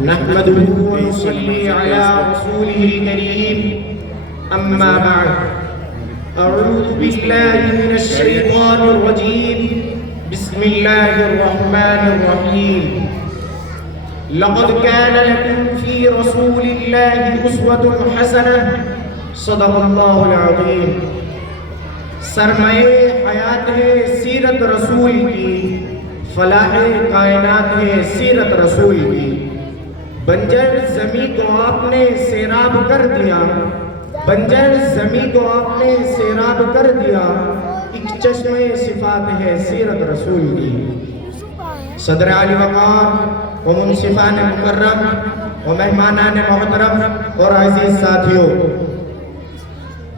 نحمده ونصلي على رسوله الكريم أما بعد أعوذ بالله من الشيطان الرجيم بسم الله الرحمن الرحيم لقد كان لكم في رسول الله أسوة حسنة صدق الله العظيم سرمایہ حیات ہے سیرت رسول کی، فلاح کائنات ہے سیرت رسول کی۔ بنجر زمیں کو آپ نے سیراب کر دیا، بنجر زمیں کو آپ نے سیراب کر دیا، ایک چشم صفات ہے سیرت رسول کی۔ صدر علی وقار و منصفان مکرم و مہمانان محترم اور عزیز ساتھیوں،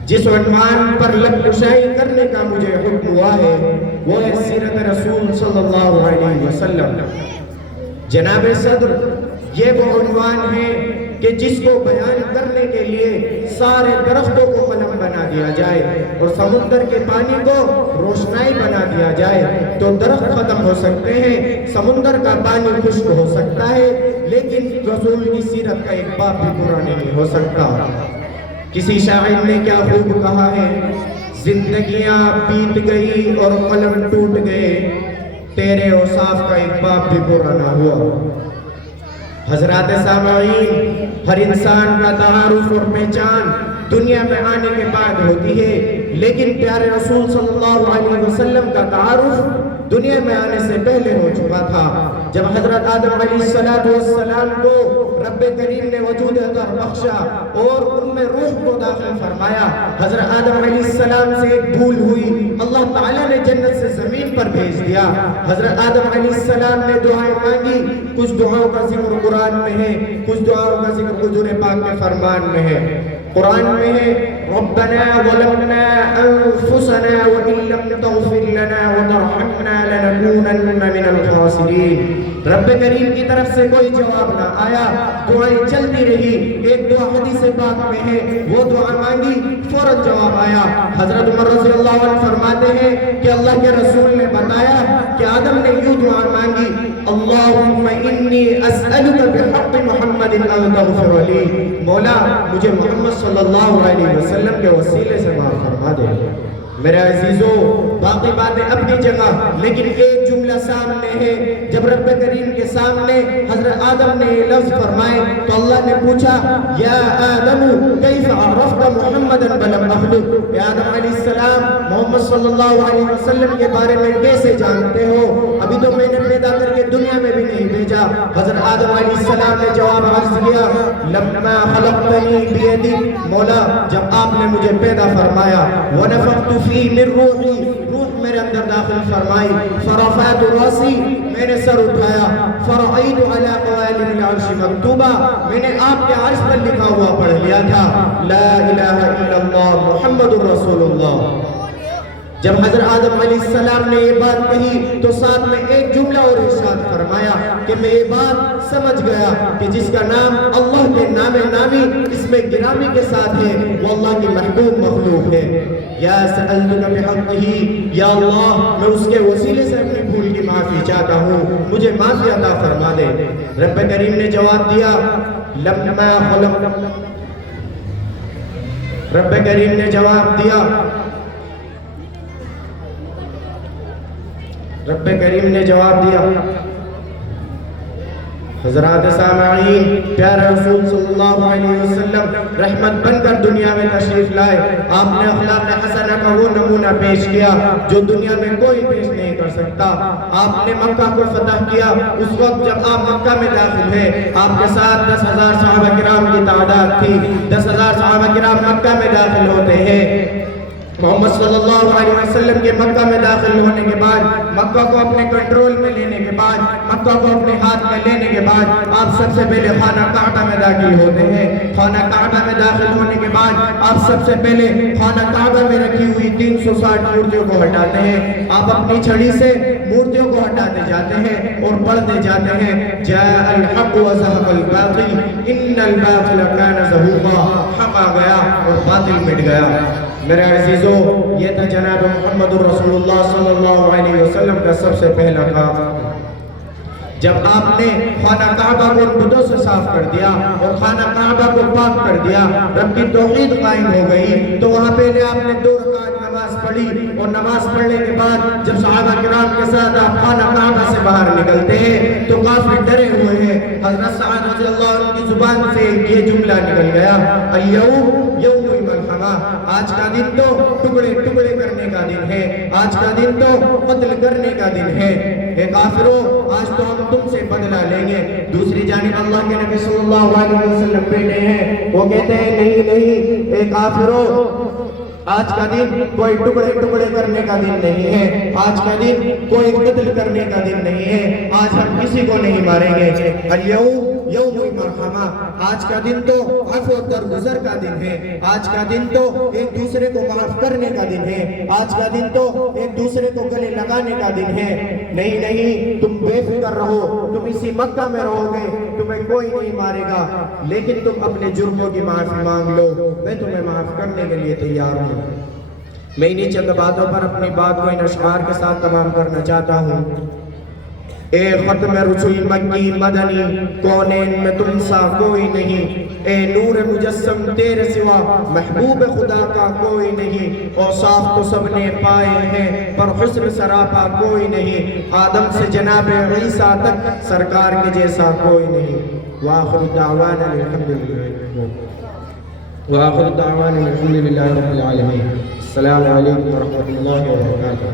جس عنوان پر لب کشائی کرنے کا مجھے حکم ہوا ہے وہ ہے سیرت رسول صلی اللہ علیہ وسلم۔ جناب صدر، یہ وہ عنوان ہے کہ جس کو بیان کرنے کے لیے سارے درختوں کو قلم بنا دیا جائے اور سمندر کے پانی کو روشنائی بنا دیا جائے تو درخت ختم ہو سکتے ہیں، سمندر کا پانی خشک ہو سکتا ہے، لیکن رسول کی سیرت کا ایک باب بھی پورا نہیں ہو سکتا۔ کسی شاعر نے کیا خوب کہا ہے، زندگیاں بیت گئی اور قلم ٹوٹ گئے، تیرے اوصاف کا ایک باب بھی پورا نہ ہوا۔ حضرات سامعین، ہر انسان کا تعارف اور پہچان دنیا میں آنے کے بعد ہوتی ہے، لیکن پیارے رسول صلی اللہ علیہ وسلم کا تعارف دنیا میں آنے سے پہلے ہو چکا تھا۔ جب حضرت آدم علیہ السلام کو رب کریم نے وجود عطا بخشا اور ان میں روح کو داخل فرمایا، حضرت آدم علیہ السلام سے ایک بھول ہوئی، اللہ تعالیٰ نے جنت سے زمین پر بھیج دیا۔ حضرت آدم علیہ السلام نے دعائیں مانگی، کچھ دعاؤں کا ذکر قرآن میں ہے، کچھ دعاؤں کا ذکر حضور پاک کے فرمان میں ہے۔ قرآن میں ہے ربنا ظلمنا انفسنا وان لم تغفر لنا وترحمنا لنكونن من الخاسرین۔ رب کریم کی طرف سے کوئی جواب نہ آیا، دعائیں چلتی رہی۔ ایک دعا حدیث پاک میں ہے، وہ دعا مانگی فوراً جواب آیا۔ حضرت عمر رضی اللہ عنہ فرماتے ہیں کہ اللہ کے رسول نے بتایا کہ آدم نے یوں دعا مانگی، اللہم انی اسألک بحق محمد ان تغفر لی، مولا مجھے محمد صلی اللہ علیہ وسلم کے وسیلے سے معاف فرما دے۔ میرے عزیزوں، باقی باتیں اپنی جگہ، لیکن ایک جملہ سامنے ہے۔ جب رب کریم کے سامنے حضرت آدم نے یہ لفظ فرمائے تو اللہ نے پوچھا، یا آدم کیف عرفت محمدا ولم اخلق، یا آدم علیہ السلام محمد صلی اللہ علیہ وسلم کے بارے میں کیسے جانتے ہو؟ ابھی تو میں نے پیدا کر کے دنیا میں بھی نہیں بھیجا۔ حضرت آدم علیہ السلام نے جواب عرض کیا، لما خلقتنی بیدی، مولا جب آپ نے مجھے پیدا فرمایا، ونفخت فی من روحی، روح میرے اندر داخل فرمائی، فرفعت راسی، میں نے سر اٹھایا، فرأیت علی قوالب العرش مکتوبہ، میں نے آپ کے عرش پر لکھا ہوا پڑھ لیا تھا، لا الہ الا اللہ محمد رسول اللہ۔ جب حضرت آدم علیہ السلام نے یہ بات کہی تو ساتھ میں ایک جملہ اور ارشاد فرمایا کہ میں یہ بات سمجھ گیا کہ جس کا نام اللہ کے نام نامی اس میں گرامی کے ساتھ ہے وہ اللہ کی محبوب مخلوق ہے۔ یا سألتک بحقہ، یا اللہ میں اس کے وسیلے سے اپنی بھول کی معافی چاہتا ہوں، مجھے معافی عطا فرما دے۔ رب کریم نے جواب دیا، لما خلق، رب کریم نے جواب دیا، رب کریم نے جواب دیا۔ حضرات سامعین، پیارے رسول صلی اللہ علیہ وسلم رحمت بن کر دنیا میں تشریف لائے۔ آپ نے اخلاق حسنہ کا وہ نمونہ پیش کیا جو دنیا میں کوئی پیش نہیں کر سکتا۔ آپ نے مکہ کو فتح کیا، اس وقت جب آپ مکہ میں داخل ہوئے آپ کے ساتھ 10,000 صحابہ کرام کی تعداد تھی۔ 10,000 صحابہ کرام مکہ میں داخل ہوتے ہیں۔ محمد صلی اللہ علیہ وسلم کے مکہ میں داخل ہونے کے بعد، مکہ کو اپنے کنٹرول میں لینے کے بعد، مکہ کو اپنے ہاتھ میں لینے کے بعد آپ سب سے پہلے خانہ کعبہ میں داخل ہوتے ہیں۔ خانہ کعبہ میں داخل ہونے کے بعد آپ سب سے پہلے خانہ کعبہ میں رکھی ہوئی 360 مورتیوں کو ہٹاتے ہیں۔ آپ اپنی چھڑی سے مورتیوں کو ہٹاتے جاتے ہیں اور پڑھتے جاتے ہیں، جاء الحق وزهق الباطل ان الباطل كان زهوقا، حق آ گیا اور باطل مٹ گیا۔ میرے عزیزوں، یہ تھا جناب محمد الرسول اللہ صلی اللہ علیہ وسلم کا سب سے پہلا کام۔ جب آپ نے خانہ کعبہ کو بدعوں سے صاف کر دیا اور خانہ کعبہ کو پاک کر دیا، رب کی توحید قائم ہو گئی، تو وہاں پہلے آپ نے 2 رکعت نماز پڑھی، اور نماز پڑھنے کے بعد جب صحابہ کرام کے ساتھ آپ خانہ کعبہ سے باہر نکلتے ہیں تو کافی ڈرے ہوئے ہیں۔ حضرت سعد رضی اللہ عنہ کی زبان سے یہ جملہ نکل گیا، اليوم یوم الملحمہ، آج کا دن تو ٹکڑے ٹکڑے کرنے کا دن ہے، آج کا دن تو قتل کرنے کا دن ہے، اے کافروں آج تو ہم تم سے بدلہ لیں گے۔ دوسری جانب اللہ کے نبی صلی اللہ علیہ وسلم بیٹھے ہیں، وہ کہتے ہیں نہیں نہیں اے کافروں، آج کا دن کوئی ٹکڑے ٹکڑے کرنے کا دن نہیں ہے، آج کا دن کوئی قتل کرنے کا دن نہیں ہے، آج ہم کسی کو نہیں ماریں گے۔ اليوم یوم المرحمہ، آج کا دن تو عفو و درگزر کا دن ہے، آج کا دن تو ایک دوسرے کو معاف کرنے کا دن ہے، آج کا دن تو ایک دوسرے کو گلے لگانے کا دن ہے۔ نہیں نہیں، تم بے فکر رہو، تم اسی مکہ میں رہو گے، تمہیں کوئی نہیں مارے گا، لیکن تم اپنے جرموں کی معافی مانگ لو، میں تمہیں معاف کرنے کے لیے تیار ہوں۔ میں انہی چند باتوں پر اپنی بات کو ان اشعار کے ساتھ تمام کرنا چاہتا ہوں۔ اے ختم رسول مکی مدنی، کونین میں تم سا کوئی نہیں، اے نور مجسم تیرے سوا محبوب خدا کا کوئی نہیں، اوصاف تو سب نے پائے ہیں پر حسن سراپا کوئی نہیں، آدم سے جناب عیسیٰ تک سرکار کے جیسا کوئی نہیں۔ وآخر دعوانا الحمدللہ رب العالمین۔ السلام علیکم ورحمۃ اللہ وبرکاتہ۔